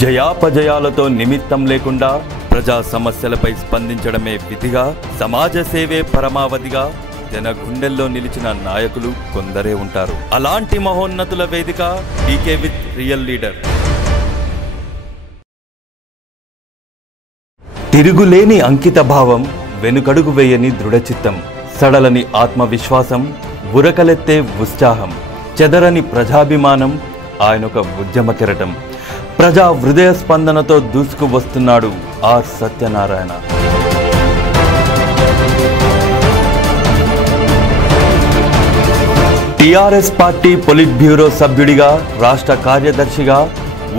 జయాపజయాలతో నిమిత్తం లేకుండా ప్రజా సమస్యలపై స్పందించడమే విధిగా, సమాజ సేవే పరమావధిగా జన గుండెల్లో నిలిచిన నాయకులు కొందరే ఉంటారు. అలాంటి మహోన్నతుల వేదిక డీకే విత్ రియల్ లీడర్. తిరుగులేని అంకిత భావం, వెనుకడుగు వేయని దృఢచిత్తం, సడలని ఆత్మవిశ్వాసం, ఉరకలెత్తే ఉత్సాహం, చెదరని ప్రజాభిమానం ఆయనొక ఉద్యమ కెరటం. ప్రజా హృదయ స్పందనతో దూసుకు వస్తున్నాడు ఆర్ సత్యనారాయణ. టీఆర్ఎస్ పార్టీ పొలిట్ బ్యూరో సభ్యుడిగా, రాష్ట్ర కార్యదర్శిగా,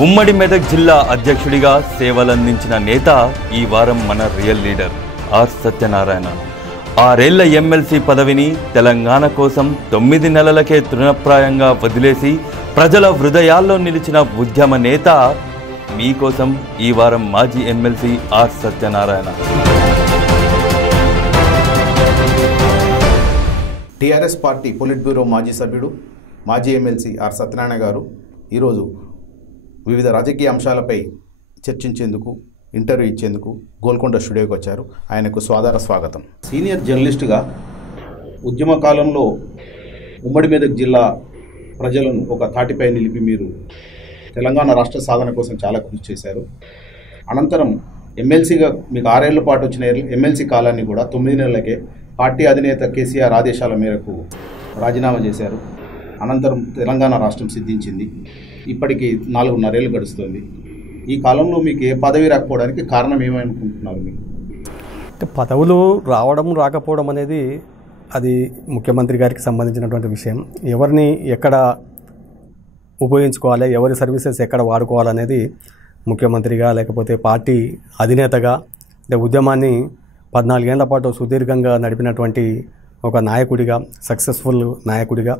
ఉమ్మడి మెదక్ జిల్లా అధ్యక్షుడిగా సేవలందించిన నేత ఈ వారం మన రియల్ లీడర్ ఆర్ సత్యనారాయణ. 6 ఏళ్ల ఎమ్మెల్సీ పదవిని తెలంగాణ కోసం 9 నెలలకే తృణప్రాయంగా వదిలేసి ప్రజల హృదయాల్లో నిలిచిన ఉద్యమ నేత మీకోసం ఈ వారం మాజీ ఎమ్మెల్సీ ఆర్ సత్యనారాయణ. టీఆర్ఎస్ పార్టీ పొలిట్ బ్యూరో మాజీ సభ్యుడు, మాజీ ఎమ్మెల్సీ ఆర్ సత్యనారాయణ గారు ఈరోజు వివిధ రాజకీయ అంశాలపై చర్చించేందుకు, ఇంటర్వ్యూ ఇచ్చేందుకు గోల్కొండ స్టూడియోకి వచ్చారు. ఆయనకు స్వాగత స్వాగతం. సీనియర్ జర్నలిస్టుగా ఉద్యమ కాలంలో ఉమ్మడి మెదక్ జిల్లా ప్రజలను ఒక తాటిపై నిలిపి మీరు తెలంగాణ రాష్ట్ర సాధన కోసం చాలా కృషి చేశారు. అనంతరం ఎమ్మెల్సీగా మీకు 6 ఏళ్ల పాటు వచ్చిన ఎమ్మెల్సీ కాలాన్ని కూడా 9 నెలలకే పార్టీ అధినేత కేసీఆర్ ఆదేశాల మేరకు రాజీనామా చేశారు. అనంతరం తెలంగాణ రాష్ట్రం సిద్ధించింది. ఇప్పటికీ 4.5 ఏళ్ళు గడుస్తుంది. ఈ కాలంలో మీకు ఏ పదవి రాకపోవడానికి కారణం ఏమనుకుంటున్నారు? మీరు అంటే పదవులు రావడం రాకపోవడం అనేది అది ముఖ్యమంత్రి గారికి సంబంధించినటువంటి విషయం. ఎవరిని ఎక్కడ ఉపయోగించుకోవాలి, ఎవరి సర్వీసెస్ ఎక్కడ వాడుకోవాలనేది ముఖ్యమంత్రిగా, లేకపోతే పార్టీ అధినేతగా, అంటే ఉద్యమాన్ని 14 ఏళ్ల పాటు సుదీర్ఘంగా నడిపినటువంటి ఒక నాయకుడిగా, సక్సెస్ఫుల్ నాయకుడిగా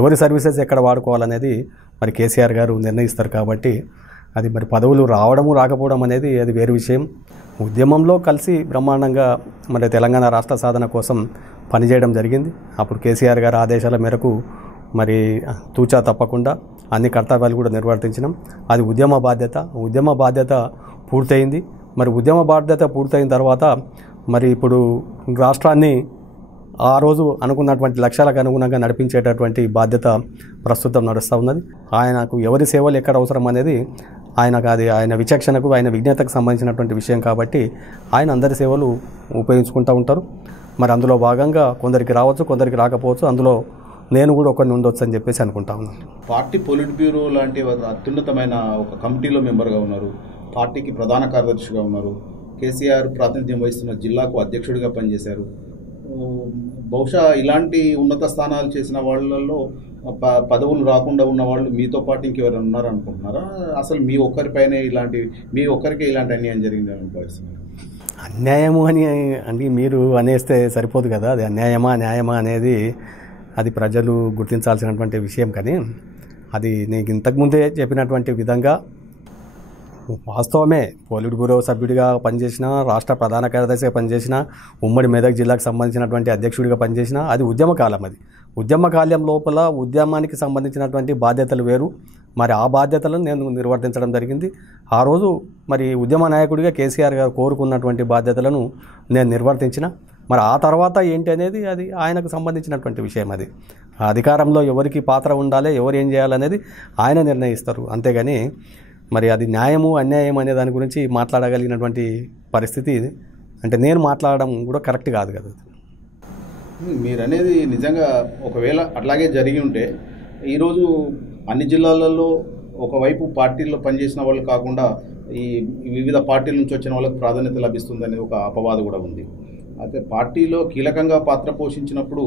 ఎవరి సర్వీసెస్ ఎక్కడ వాడుకోవాలనేది మరి కేసీఆర్ గారు నిర్ణయిస్తారు. కాబట్టి అది మరి పదవులు రావడము రాకపోవడం అనేది అది వేరు విషయం. ఉద్యమంలో కలిసి బ్రహ్మాండంగా మరి తెలంగాణ రాష్ట్ర సాధన కోసం పనిచేయడం జరిగింది. అప్పుడు కేసీఆర్ గారి ఆదేశాల మేరకు మరి తూచా తప్పకుండా అన్ని కర్తవ్యాలు కూడా నిర్వర్తించినాం. అది ఉద్యమ బాధ్యత. ఉద్యమ బాధ్యత పూర్తయింది. మరి ఉద్యమ బాధ్యత పూర్తయిన తర్వాత మరి ఇప్పుడు రాష్ట్రాన్ని ఆ రోజు అనుకున్నటువంటి లక్ష్యాలకు అనుగుణంగా నడిపించేటటువంటి బాధ్యత ప్రస్తుతం నడుస్తూ ఉన్నది. ఆయనకు ఎవరి సేవలు ఎక్కడ అవసరం అనేది ఆయనకు అది ఆయన విచక్షణకు, ఆయన విజ్ఞతకు సంబంధించినటువంటి విషయం కాబట్టి ఆయన అందరి సేవలు ఉపయోగించుకుంటూ ఉంటారు. మరి అందులో భాగంగా కొందరికి రావచ్చు, కొందరికి రాకపోవచ్చు. అందులో నేను కూడా ఒకరిని ఉండొచ్చు అని చెప్పేసి అనుకుంటా ఉన్నాను. పార్టీ పొలిట్ బ్యూరో లాంటి అత్యున్నతమైన ఒక కమిటీలో మెంబర్గా ఉన్నారు. పార్టీకి ప్రధాన కార్యదర్శిగా ఉన్నారు. కేసీఆర్ ప్రాతినిధ్యం వహిస్తున్న జిల్లాకు అధ్యక్షుడిగా పనిచేశారు. బహుశా ఇలాంటి ఉన్నత స్థానాలు చేసిన వాళ్ళల్లో పదవులు రాకుండా ఉన్న వాళ్ళు మీతో పాటు ఇంకెవరైనా ఉన్నారనుకుంటున్నారా? అసలు మీ ఒక్కరికే ఇలాంటి అన్యాయం జరిగిందని భావిస్తున్నారు? అన్యాయము అని మీరు అనేస్తే సరిపోదు కదా. అది అన్యాయమా న్యాయమా అనేది అది ప్రజలు గుర్తించాల్సినటువంటి విషయం. కానీ అది నీకు ఇంతకుముందే చెప్పినటువంటి విధంగా వాస్తవమే. పొలిట్ బ్యూరో సభ్యుడిగా పనిచేసిన, రాష్ట్ర ప్రధాన కార్యదర్శిగా పనిచేసిన, ఉమ్మడి మెదక్ జిల్లాకు సంబంధించినటువంటి అధ్యక్షుడిగా పనిచేసిన, అది ఉద్యమ కాలం. అది ఉద్యమ కాలం లోపల ఉద్యమానికి సంబంధించినటువంటి బాధ్యతలు వేరు. మరి ఆ బాధ్యతలను నేను నిర్వర్తించడం జరిగింది. ఆ రోజు మరి ఉద్యమ నాయకుడిగా కేసీఆర్ గారు కోరుకున్నటువంటి బాధ్యతలను నేను నిర్వర్తించిన. మరి ఆ తర్వాత ఏంటి అనేది అది ఆయనకు సంబంధించినటువంటి విషయం. అది అధికారంలో ఎవరికి పాత్ర ఉండాలి, ఎవరు ఏం చేయాలనేది ఆయన నిర్ణయిస్తారు. అంతేగాని మరి అది న్యాయము అన్యాయం అనే దాని గురించి మాట్లాడగలిగినటువంటి పరిస్థితి అంటే నేను మాట్లాడడం కూడా కరెక్ట్ కాదు కదా. మీరు అనేది నిజంగా ఒకవేళ అట్లాగే జరిగి ఉంటే ఈరోజు అన్ని జిల్లాలలో ఒకవైపు పార్టీల్లో పనిచేసిన వాళ్ళు కాకుండా ఈ వివిధ పార్టీల నుంచి వచ్చిన వాళ్ళకి ప్రాధాన్యత లభిస్తుందనే ఒక అపవాదు కూడా ఉంది. అయితే పార్టీలో కీలకంగా పాత్ర పోషించినప్పుడు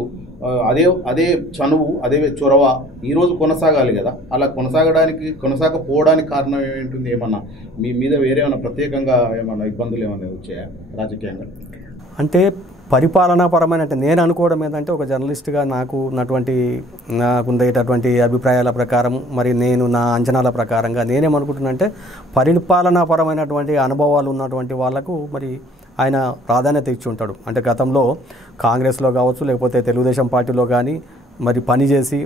అదే చనువు, అదే చొరవ ఈరోజు కొనసాగాలి కదా. అలా కొనసాగపోవడానికి కారణం ఏమిటి? ఏమన్నా మీ మీద వేరే ఏమైనా ప్రత్యేకంగా ఏమన్నా ఇబ్బందులు ఏమైనా వచ్చాయా రాజకీయంగా? అంటే పరిపాలనాపరమైన, అంటే నేను అనుకోవడం ఏంటంటే ఒక జర్నలిస్ట్గా నాకు ఉండేటటువంటి అభిప్రాయాల ప్రకారం, మరి నేను నా అంచనాల ప్రకారంగా నేనేమనుకుంటున్నా అంటే పరిపాలనాపరమైనటువంటి అనుభవాలు ఉన్నటువంటి వాళ్లకు మరి ఆయన ప్రాధాన్యత ఇచ్చి ఉంటాడు. అంటే గతంలో కాంగ్రెస్లో కావచ్చు, లేకపోతే తెలుగుదేశం పార్టీలో కానీ మరి పనిచేసి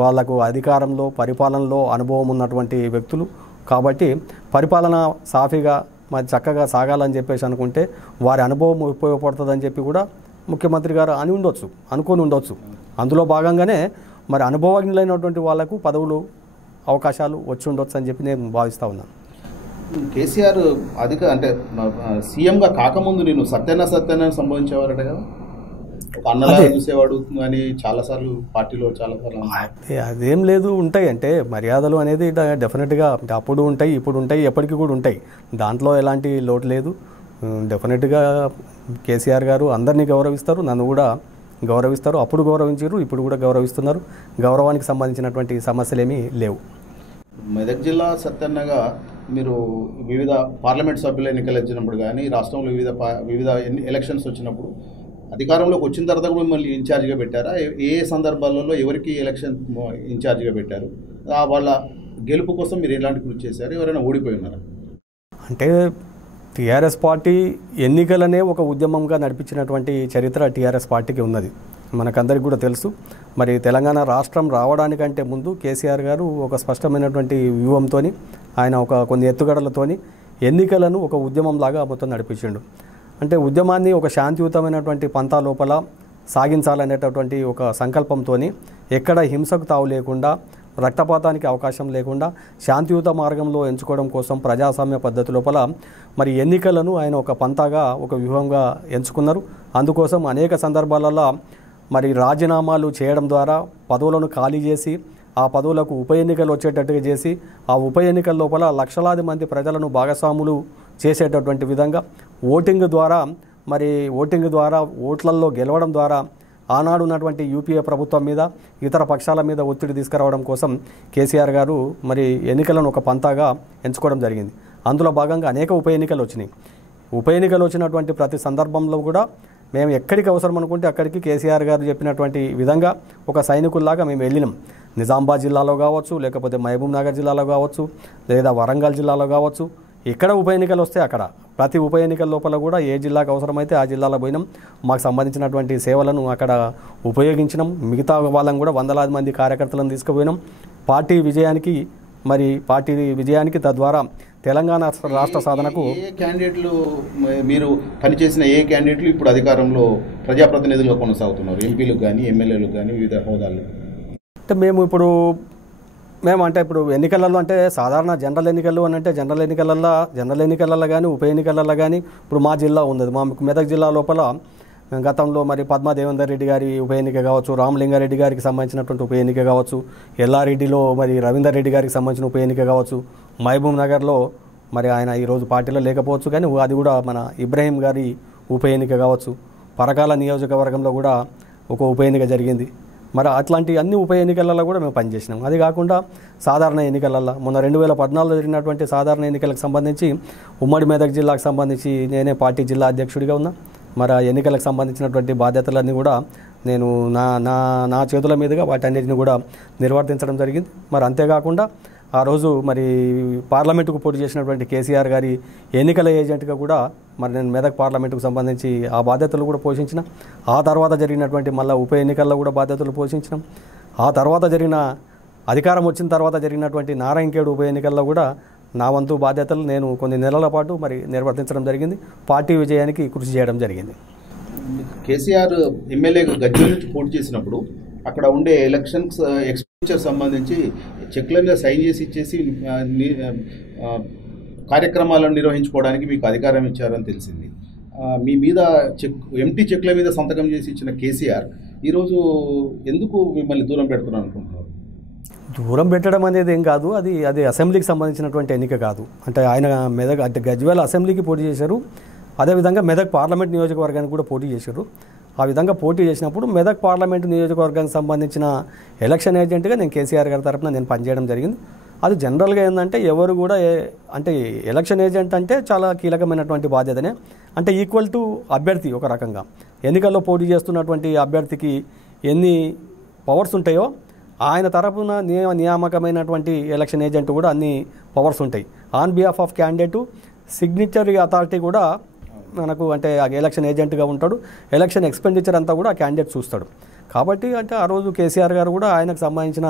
వాళ్లకు అధికారంలో పరిపాలనలో అనుభవం ఉన్నటువంటి వ్యక్తులు కాబట్టి పరిపాలన సాఫీగా మరి చక్కగా సాగాలని చెప్పేసి అనుకుంటే వారి అనుభవం ఉపయోగపడుతుందని చెప్పి కూడా ముఖ్యమంత్రి గారు అనుకొని ఉండొచ్చు. అందులో భాగంగానే మరి అనుభవజ్ఞులైనటువంటి వాళ్లకు పదవులు అవకాశాలు వచ్చి ఉండొచ్చు అని చెప్పి నేను భావిస్తూ ఉన్నాను. కేసీఆర్ అంటే సీఎంగా కాకముందు నేను సత్యనారాయణ సంభవించేవారట కదా, ఒక అన్నలా చూసేవాడు అని చాలాసార్లు పార్టీలో చాలాసార్లు. అదేం లేదు, ఉంటాయి అంటే మర్యాదలు అనేది డెఫినెట్గా అప్పుడు ఉంటాయి, ఇప్పుడు ఉంటాయి, ఎప్పటికీ కూడా ఉంటాయి. దాంట్లో ఎలాంటి లోటు లేదు. డెఫినెట్గా కేసీఆర్ గారు అందరినీ గౌరవిస్తారు, నన్ను కూడా గౌరవిస్తారు. అప్పుడు గౌరవించారు, ఇప్పుడు కూడా గౌరవిస్తున్నారు. గౌరవానికి సంబంధించినటువంటి సమస్యలు ఏమీ లేవు. మెదక్ జిల్లా సత్యన్నగా మీరు వివిధ పార్లమెంట్ సభ్యుల ఎన్నికలు వచ్చినప్పుడు కానీ రాష్ట్రంలో వివిధ ఎలక్షన్స్ వచ్చినప్పుడు అధికారంలోకి వచ్చిన తర్వాత కూడా మిమ్మల్ని ఇన్ఛార్జిగా పెట్టారా? ఏ సందర్భాలలో ఎవరికి ఎలక్షన్ ఇన్ఛార్జిగా పెట్టారు? వాళ్ళ గెలుపు కోసం మీరు ఎలాంటి కృషి చేశారు? ఎవరైనా ఓడిపోయి ఉన్నారా? అంటే టీఆర్ఎస్ పార్టీ ఎన్నికలనే ఒక ఉద్యమంగా నడిపించినటువంటి చరిత్ర టీఆర్ఎస్ పార్టీకి ఉన్నది, మనకందరికీ కూడా తెలుసు. మరి తెలంగాణ రాష్ట్రం రావడానికంటే ముందు కేసీఆర్ గారు ఒక స్పష్టమైనటువంటి వ్యూహంతో, ఆయన కొన్ని ఎత్తుగడలతోని ఎన్నికలను ఒక ఉద్యమంలాగా మొత్తం నడిపించిండు. అంటే ఉద్యమాన్ని ఒక శాంతియుతమైనటువంటి పంతా లోపల సాగించాలనేటటువంటి ఒక సంకల్పంతో ఎక్కడ హింసకు తావు లేకుండా, రక్తపాతానికి అవకాశం లేకుండా శాంతియుత మార్గంలో ఎంచుకోవడం కోసం ప్రజాస్వామ్య పద్ధతి లోపల మరి ఎన్నికలను ఆయన ఒక పంతాగా, ఒక వ్యూహంగా ఎంచుకున్నారు. అందుకోసం అనేక సందర్భాలలో మరి రాజీనామాలు చేయడం ద్వారా పదవులను ఖాళీ చేసి ఆ పదవులకు ఉప ఎన్నికలు వచ్చేటట్టుగా చేసి ఆ ఉప ఎన్నికల లోపల లక్షలాది మంది ప్రజలను భాగస్వాములు చేసేటటువంటి విధంగా ఓటింగ్ ద్వారా ఓట్లల్లో గెలవడం ద్వారా ఆనాడు ఉన్నటువంటి యూపీఏ ప్రభుత్వం మీద, ఇతర పక్షాల మీద ఒత్తిడి తీసుకురావడం కోసం కేసీఆర్ గారు మరి ఎన్నికలను ఒక పంతాగా ఎంచుకోవడం జరిగింది. అందులో భాగంగా అనేక ఉప ఎన్నికలు వచ్చినాయి. ఉప ఎన్నికలు వచ్చినటువంటి ప్రతి సందర్భంలో కూడా మేము ఎక్కడికి అవసరం అనుకుంటే అక్కడికి కేసీఆర్ గారు చెప్పినటువంటి విధంగా ఒక సైనికుల్లాగా మేము వెళ్ళినాం. నిజామాబాద్ జిల్లాలో కావచ్చు, లేకపోతే మహబూబ్ నగర్ జిల్లాలో కావచ్చు, లేదా వరంగల్ జిల్లాలో కావచ్చు, ఎక్కడ ఉప ఎన్నికలు వస్తే అక్కడ ప్రతి ఉప ఎన్నికల లోపల కూడా ఏ జిల్లాకు అవసరమైతే ఆ జిల్లాలో పోయినాం. మాకు సంబంధించినటువంటి సేవలను అక్కడ ఉపయోగించినాం. మిగతా వాళ్ళని కూడా వందలాది మంది కార్యకర్తలను తీసుకుపోయినాం. పార్టీ విజయానికి తద్వారా తెలంగాణ రాష్ట్ర సాధనకు ఏ క్యాండిడేట్లు మీరు పనిచేసిన క్యాండిడేట్లు ఇప్పుడు అధికారంలో ప్రజాప్రతినిధులుగా కొనసాగుతున్నారు? ఎంపీలకు కానీ, ఎమ్మెల్యేలకు కానీ, వివిధ హోదాల్లో. అంటే ఇప్పుడు ఎన్నికలలో అంటే సాధారణ జనరల్ ఎన్నికలు అని అంటే జనరల్ ఎన్నికలలో కానీ ఉప ఎన్నికలలో కానీ ఇప్పుడు మా జిల్లా ఉన్నది. మా మెదక్ జిల్లా లోపల గతంలో మరి పద్మా దేవేందర్ రెడ్డి గారి ఉప ఎన్నిక కావచ్చు, రామలింగారెడ్డి గారికి సంబంధించినటువంటి ఉప ఎన్నిక కావచ్చు, ఎల్లారెడ్డిలో మరి రవీందర్ రెడ్డి గారికి సంబంధించిన ఉప ఎన్నిక కావచ్చు, మహబూబ్ నగర్లో మరి ఆయన ఈరోజు పార్టీలో లేకపోవచ్చు కానీ అది కూడా మన ఇబ్రహీం గారి ఉప ఎన్నిక కావచ్చు, పరకాల నియోజకవర్గంలో కూడా ఒక ఉప ఎన్నిక జరిగింది. మరి అట్లాంటి అన్ని ఉప ఎన్నికలలో కూడా మేము పనిచేసినాం. అది కాకుండా సాధారణ ఎన్నికలలో మొన్న 2014లో జరిగినటువంటి సాధారణ ఎన్నికలకు సంబంధించి ఉమ్మడి మెదక్ జిల్లాకు సంబంధించి నేనే పార్టీ జిల్లా అధ్యక్షుడిగా ఉన్నా. మరి ఆ ఎన్నికలకు సంబంధించినటువంటి బాధ్యతలన్నీ కూడా నేను నా చేతుల మీదుగా వాటన్నిటిని కూడా నిర్వర్తించడం జరిగింది. మరి అంతేకాకుండా ఆ రోజు మరి పార్లమెంటుకు పోటీ చేసినటువంటి కేసీఆర్ గారి ఎన్నికల ఏజెంట్గా కూడా మరి నేను మెదక్ పార్లమెంటుకు సంబంధించి ఆ బాధ్యతలు కూడా పోషించిన. ఆ తర్వాత జరిగినటువంటి మళ్ళీ ఉప ఎన్నికల్లో కూడా బాధ్యతలు పోషించినాం. ఆ తర్వాత అధికారం వచ్చిన తర్వాత జరిగినటువంటి నారాయణఖేడ్ ఉప ఎన్నికల్లో కూడా నా వంతు బాధ్యతలు నేను కొన్ని నెలల పాటు మరి నిర్వర్తించడం జరిగింది. పార్టీ విజయానికి కృషి చేయడం జరిగింది. కేసీఆర్ ఎమ్మెల్యేగా గజ్వేల్ నుంచి పోటీ చేసినప్పుడు అక్కడ ఉండే ఎలక్షన్స్ ఎక్స్పెండిచర్ సంబంధించి చెక్ల మీద సైన్ చేసి ఇచ్చేసి కార్యక్రమాలను నిర్వహించుకోవడానికి మీకు అధికారం ఇచ్చారని తెలిసింది. మీ మీద ఎంటీ చెక్ల మీద సంతకం చేసి ఇచ్చిన కేసీఆర్ ఈరోజు ఎందుకు మిమ్మల్ని దూరం పెడుతున్నారు అనుకుంటున్నారు? దూరం పెట్టడం అనేది ఏం కాదు, అది అసెంబ్లీకి సంబంధించినటువంటి ఎన్నిక కాదు. అంటే ఆయన మెదక్ అంటే గజ్వేల్ అసెంబ్లీకి పోటీ చేశారు, అదేవిధంగా మెదక్ పార్లమెంట్ నియోజకవర్గానికి కూడా పోటీ చేశారు. ఆ విధంగా పోటీ చేసినప్పుడు మెదక్ పార్లమెంటు నియోజకవర్గానికి సంబంధించిన ఎలక్షన్ ఏజెంట్గా నేను కేసీఆర్ గారి తరఫున నేను పనిచేయడం జరిగింది. అది జనరల్గా ఏంటంటే ఎవరు కూడా అంటే ఎలక్షన్ ఏజెంట్ అంటే చాలా కీలకమైనటువంటి బాధ్యతనే. అంటే ఈక్వల్ టు అభ్యర్థి ఒక రకంగా ఎన్నికల్లో పోటీ చేస్తున్నటువంటి అభ్యర్థికి ఎన్ని పవర్స్ ఉంటాయో ఆయన తరఫున నియామకమైనటువంటి ఎలక్షన్ ఏజెంట్ కూడా అన్ని పవర్స్ ఉంటాయి. On behalf of candidate signatory authority కూడా మనకు అంటే ఎలక్షన్ ఏజెంట్గా ఉంటాడు. ఎలక్షన్ ఎక్స్పెండిచర్ అంతా కూడా ఆ క్యాండిడేట్ చూస్తాడు. కాబట్టి అంటే ఆ రోజు కేసీఆర్ గారు కూడా ఆయనకు సంబంధించిన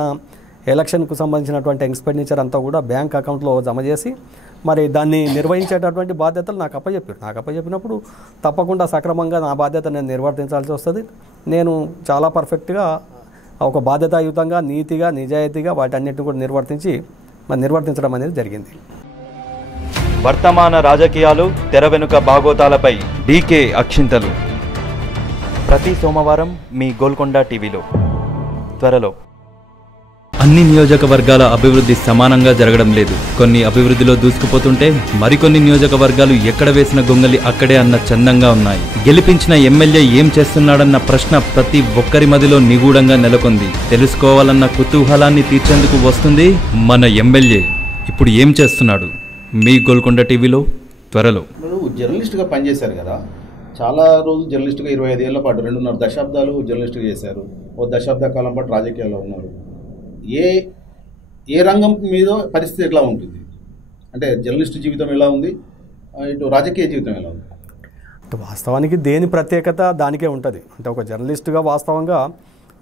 ఎలక్షన్కు సంబంధించినటువంటి ఎక్స్పెండిచర్ అంతా కూడా బ్యాంక్ అకౌంట్లో జమ చేసి మరి దాన్ని నిర్వహించేటటువంటి బాధ్యతలు నాకు అప్పచెప్పినప్పుడు తప్పకుండా సక్రమంగా నా బాధ్యత నేను నిర్వర్తించాల్సి వస్తుంది. నేను చాలా పర్ఫెక్ట్గా ఒక బాధ్యతాయుతంగా నీతిగా నిజాయితీగా వాటన్నిటిని కూడా నిర్వర్తించడం అనేది జరిగింది. వర్తమాన రాజకీయాలు, తెర వెనుక బాగోతాలపై డీకే అక్షింతలు ప్రతి సోమవారం మీ గోల్కొండ టీవీలో. త్వరలో. అన్ని నియోజకవర్గాల అభివృద్ధి సమానంగా జరగడం లేదు. కొన్ని అభివృద్ధిలో దూసుకుపోతుంటే మరికొన్ని నియోజకవర్గాలు ఎక్కడ వేసిన గొంగలి అక్కడే అన్న చందంగా ఉన్నాయి. గెలిపించిన ఎమ్మెల్యే ఏం చేస్తున్నాడన్న ప్రశ్న ప్రతి ఒక్కరి మదిలో నిగూఢంగా నెలకొంది. తెలుసుకోవాలన్న కుతూహలాన్ని తీర్చేందుకు వస్తుంది మన ఎమ్మెల్యే ఇప్పుడు ఏం చేస్తున్నాడు. మీ గోల్కొండ టీవీలో త్వరలో. మీరు జర్నలిస్ట్గా పనిచేశారు కదా, చాలా రోజులు జర్నలిస్ట్గా 25 ఏళ్ల పాటు 2.5 దశాబ్దాలు జర్నలిస్ట్గా చేశారు. ఓ దశాబ్ద కాలం పాటు రాజకీయాల్లో ఉన్నారు. ఏ రంగం మీద పరిస్థితి ఎట్లా ఉంటుంది? అంటే జర్నలిస్ట్ జీవితం ఎలా ఉంది, ఇటు రాజకీయ జీవితం ఎలా ఉంది? అంటే వాస్తవానికి దేని ప్రత్యేకత దానికే ఉంటుంది. అంటే ఒక జర్నలిస్టుగా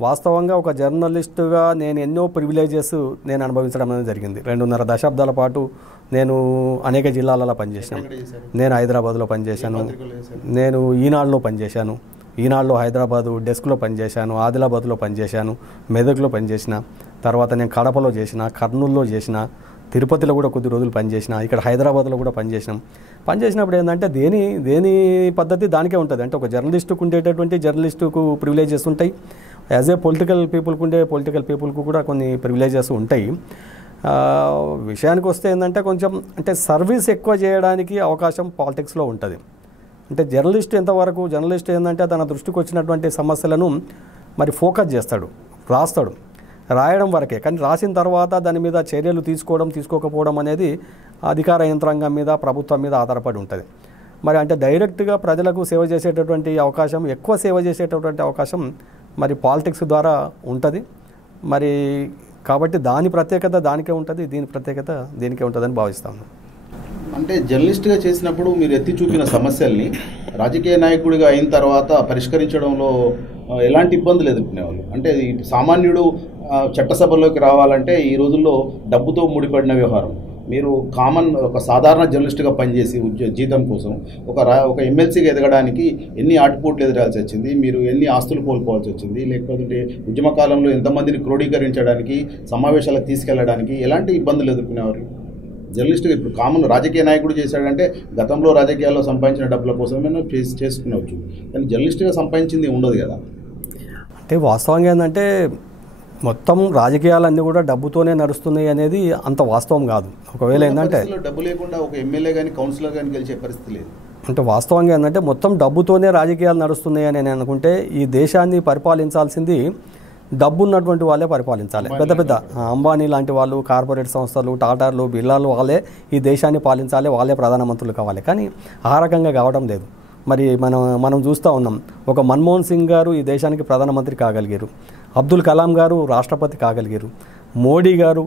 వాస్తవంగా ఒక జర్నలిస్టుగా నేను ఎన్నో ప్రివిలేజెస్ నేను అనుభవించడం అనేది జరిగింది. 2.5 దశాబ్దాల పాటు నేను అనేక జిల్లాలలో పనిచేశాను. నేను హైదరాబాద్లో పనిచేశాను, నేను ఈనాడులో పనిచేశాను, ఈనాడులో హైదరాబాదు డెస్క్లో పనిచేశాను, ఆదిలాబాద్లో పనిచేశాను, మెదక్లో పనిచేసిన, తర్వాత నేను కడపలో చేసిన, కర్నూలులో చేసిన, తిరుపతిలో కూడా కొద్ది రోజులు పనిచేసిన, ఇక్కడ హైదరాబాద్లో కూడా పనిచేసినప్పుడు ఏంటంటే దేని పద్ధతి దానికే ఉంటుంది. అంటే ఒక జర్నలిస్టుకు ఉండేటటువంటి జర్నలిస్టుకు ప్రివిలేజెస్ ఉంటాయి. యాజ్ ఏ పొలిటికల్ పీపుల్కు కూడా కొన్ని ప్రివిలేజెస్ ఉంటాయి. విషయానికి వస్తే ఏంటంటే కొంచెం అంటే సర్వీస్ ఎక్కువ చేయడానికి అవకాశం పాలిటిక్స్లో ఉంటుంది. అంటే జర్నలిస్ట్ ఏంటంటే తన దృష్టికి వచ్చినటువంటి సమస్యలను మరి ఫోకస్ చేస్తాడు, రాయడం వరకే. కానీ రాసిన తర్వాత దాని మీద చర్యలు తీసుకోకపోవడం అనేది అధికార యంత్రాంగం మీద, ప్రభుత్వం మీద ఆధారపడి ఉంటుంది. మరి అంటే డైరెక్ట్గా ప్రజలకు ఎక్కువ సేవ చేసేటటువంటి అవకాశం మరి పాలిటిక్స్ ద్వారా ఉంటుంది. మరి కాబట్టి దాని ప్రత్యేకత దానికే ఉంటుంది, దీని ప్రత్యేకత దీనికే ఉంటుందని భావిస్తాను. అంటే జర్నలిస్ట్గా చేసినప్పుడు మీరు ఎత్తి చూపిన సమస్యల్ని రాజకీయ నాయకుడిగా అయిన తర్వాత పరిష్కరించడంలో ఎలాంటి ఇబ్బందులు ఎదుర్కొనేవాళ్ళు? అంటే సామాన్యుడు చట్టసభలోకి రావాలంటే ఈ రోజుల్లో డబ్బుతో ముడిపడిన వ్యవహారం. మీరు ఒక సాధారణ జర్నలిస్ట్గా పనిచేసి జీతం కోసం ఒక ఎమ్మెల్సీగా ఎదగడానికి ఎన్ని ఆటుపోట్లు ఎదురాల్సి వచ్చింది, మీరు ఎన్ని ఆస్తులు కోల్పోవాల్సి వచ్చింది, లేకపోతే ఉద్యమ కాలంలో ఎంతమందిని క్రోడీకరించడానికి, సమావేశాలకు తీసుకెళ్లడానికి ఎలాంటి ఇబ్బందులు ఎదుర్కొనేవారు? జర్నలిస్ట్గా ఇప్పుడు రాజకీయ నాయకుడు చేశాడంటే గతంలో రాజకీయాల్లో సంపాదించిన డబ్బుల కోసమైనా చేసుకునేవచ్చు, కానీ జర్నలిస్ట్గా సంపాదించింది ఉండదు కదా. అంటే వాస్తవంగా ఏంటంటే మొత్తం రాజకీయాలన్నీ కూడా డబ్బుతోనే నడుస్తున్నాయి అనేది అంత వాస్తవం కాదు. ఒకవేళ ఏంటంటే డబ్బు లేకుండా ఒక ఎమ్మెల్యే కానీ కౌన్సిలర్ కానీ గెలిచే పరిస్థితి లేదు. అంటే వాస్తవంగా ఏంటంటే మొత్తం డబ్బుతోనే రాజకీయాలు నడుస్తున్నాయి అని నేను అనుకుంటే ఈ దేశాన్ని పరిపాలించాల్సింది డబ్బు ఉన్నటువంటి వాళ్ళే పరిపాలించాలి. పెద్ద అంబానీ లాంటి వాళ్ళు, కార్పొరేట్ సంస్థలు, టాటాలు, బిర్లాలు వాళ్ళే ఈ దేశాన్ని పాలించాలి, వాళ్ళే ప్రధానమంత్రులు కావాలి. కానీ ఆ రకంగా కావడం లేదు. మరి మనం చూస్తూ ఉన్నాం. ఒక మన్మోహన్ సింగ్ గారు ఈ దేశానికి ప్రధానమంత్రి కాగలిగారు, అబ్దుల్ కలాం గారు రాష్ట్రపతి కాగలిగారు, మోడీ గారు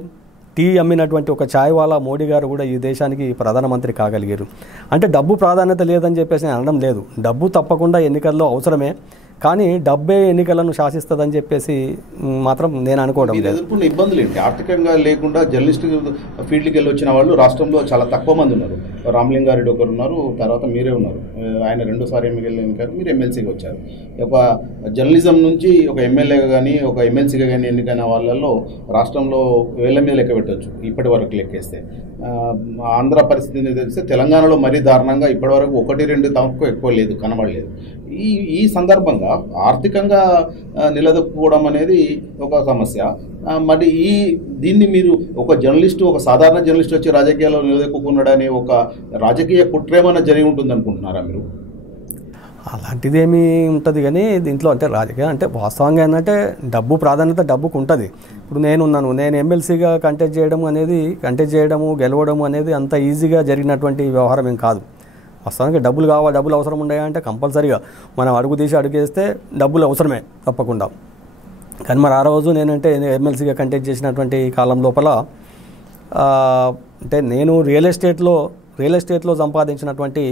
టీ అమ్మినటువంటి ఒక ఛాయ్ వాలా మోడీ గారు కూడా ఈ దేశానికి ప్రధానమంత్రి కాగలిగారు. అంటే డబ్బు ప్రాధాన్యత లేదని చెప్పేసి అనడం లేదు. డబ్బు తప్పకుండా ఎన్నికల్లో అవసరమే, కానీ డబ్బే ఎన్నికలను శాసిస్తుందని చెప్పేసి మాత్రం నేను అనుకోవడం లేదు. ఎదుర్కొన్న ఇబ్బందులు ఏంటి? ఆర్థికంగా లేకుండా జర్నలిస్ట్ ఫీల్డ్కి వెళ్ళి వచ్చిన వాళ్ళు రాష్ట్రంలో చాలా తక్కువ మంది ఉన్నారు. రామలింగారెడ్డి ఒకరు ఉన్నారు, తర్వాత మీరే ఉన్నారు. ఆయన 2 సార్లు ఎన్నికలు, మీరు ఎమ్మెల్సీగా వచ్చారు. ఒక జర్నలిజం నుంచి ఒక ఎమ్మెల్యేగా కానీ ఒక ఎమ్మెల్సీగా కానీ ఎన్నికైన వాళ్ళల్లో రాష్ట్రంలో వేళ్ల మీద లెక్క పెట్టవచ్చు. ఇప్పటి వరకు లెక్కేస్తే ఆంధ్ర పరిస్థితిని తెలిస్తే తెలంగాణలో మరీ దారుణంగా ఇప్పటివరకు 1-2 తక్కువ ఎక్కువ లేదు, కనబడలేదు. ఈ సందర్భంగా ఆర్థికంగా నిలదొక్కుకోవడం అనేది ఒక సమస్య. మరి దీన్ని మీరు ఒక సాధారణ జర్నలిస్ట్ వచ్చి రాజకీయాల్లో నిలదొక్కున్నాడని ఒక రాజకీయ కుట్రేమన్నా జరిగి ఉంటుంది అనుకుంటున్నారా మీరు? అలాంటిదేమీ ఉంటుంది, కానీ దీంట్లో అంటే రాజకీయం అంటే వాస్తవంగా ఏంటంటే ప్రాధాన్యత డబ్బుకు ఉంటుంది. ఇప్పుడు నేను ఎమ్మెల్సీగా కంటెస్ట్ చేయడము గెలవడము అనేది అంత ఈజీగా జరిగినటువంటి వ్యవహారం ఏం కాదు. వాస్తవానికి డబ్బులు అవసరం ఉన్నాయా అంటే కంపల్సరీగా మనం అడుగు తీసి అడుగేస్తే డబ్బులు అవసరమే తప్పకుండా. కానీ మరి ఆ రోజు నేనంటే ఎమ్మెల్సీగా కంటెస్ట్ చేసినటువంటి కాలం లోపల అంటే నేను రియల్ ఎస్టేట్లో సంపాదించినటువంటి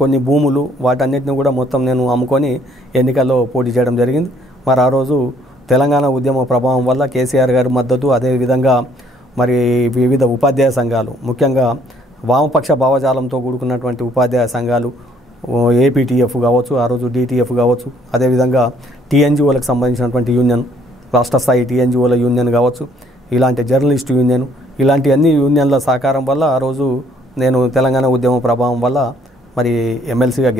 కొన్ని భూములు వాటన్నిటిని కూడా మొత్తం నేను అమ్ముకొని ఎన్నికల్లో పోటీ చేయడం జరిగింది. మరి ఆ రోజు తెలంగాణ ఉద్యమ ప్రభావం వల్ల కేసీఆర్ గారి మద్దతు, అదేవిధంగా మరి వివిధ ఉపాధ్యాయ సంఘాలు, ముఖ్యంగా వామపక్ష భావజాలంతో కూడుకున్నటువంటి ఉపాధ్యాయ సంఘాలు, ఏపీటీఎఫ్ కావచ్చు, ఆ రోజు డిటిఎఫ్ కావచ్చు, అదేవిధంగా టీఎన్జిఓలకు సంబంధించినటువంటి యూనియన్, రాష్ట్ర స్థాయి టీఎన్జిఓల యూనియన్ కావచ్చు, ఇలాంటి జర్నలిస్ట్ యూనియన్, ఇలాంటి అన్ని యూనియన్ల సహకారం వల్ల ఆ రోజు నేను తెలంగాణ ఉద్యమ ప్రభావం వల్ల మరి ఎమ్మెల్సీగా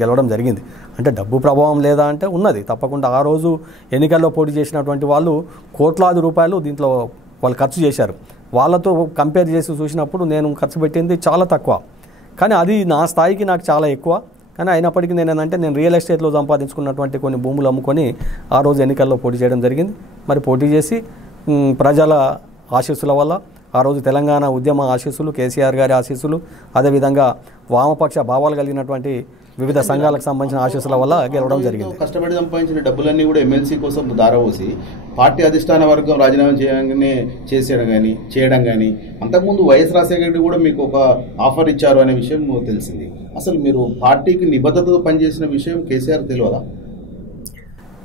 గెలవడం జరిగింది. అంటే డబ్బు ప్రభావం లేదా అంటే ఉన్నది తప్పకుండా. ఆ రోజు ఎన్నికల్లో పోటీ చేసినటువంటి వాళ్ళు కోట్లాది రూపాయలు దీంట్లో వాళ్ళు ఖర్చు చేశారు. వాళ్ళతో కంపేర్ చేసి చూసినప్పుడు నేను ఖర్చు పెట్టింది చాలా తక్కువ, కానీ అది నా స్థాయికి నాకు చాలా ఎక్కువ. కానీ అయినప్పటికీ నేను రియల్ ఎస్టేట్లో సంపాదించుకున్నటువంటి కొన్ని భూములు అమ్ముకొని ఆ రోజు ఎన్నికల్లో పోటీ చేయడం జరిగింది. మరి పోటీ చేసి ప్రజల ఆశీస్సుల వల్ల, ఆ రోజు తెలంగాణ ఉద్యమ ఆశీస్సులు, కేసీఆర్ గారి ఆశీస్సులు, అదేవిధంగా వామపక్ష భావాలు కలిగినటువంటి వివిధ సంఘాలకు సంబంధించిన ఆశీస్సుల వల్ల గెలవడం జరిగింది. కష్టపడి సంపాదించిన డబ్బులన్నీ కూడా ఎమ్మెల్సీ కోసం దారవోసి పార్టీ అధిష్టాన వర్గం రాజీనామా చేయడం కానీ అంతకుముందు వైఎస్ రాజశేఖర రెడ్డి కూడా మీకు ఒక ఆఫర్ ఇచ్చారు అనే విషయం తెలిసింది. అసలు మీరు పార్టీకి నిబద్ధతతో పనిచేసిన విషయం కేసీఆర్ తెలియదా?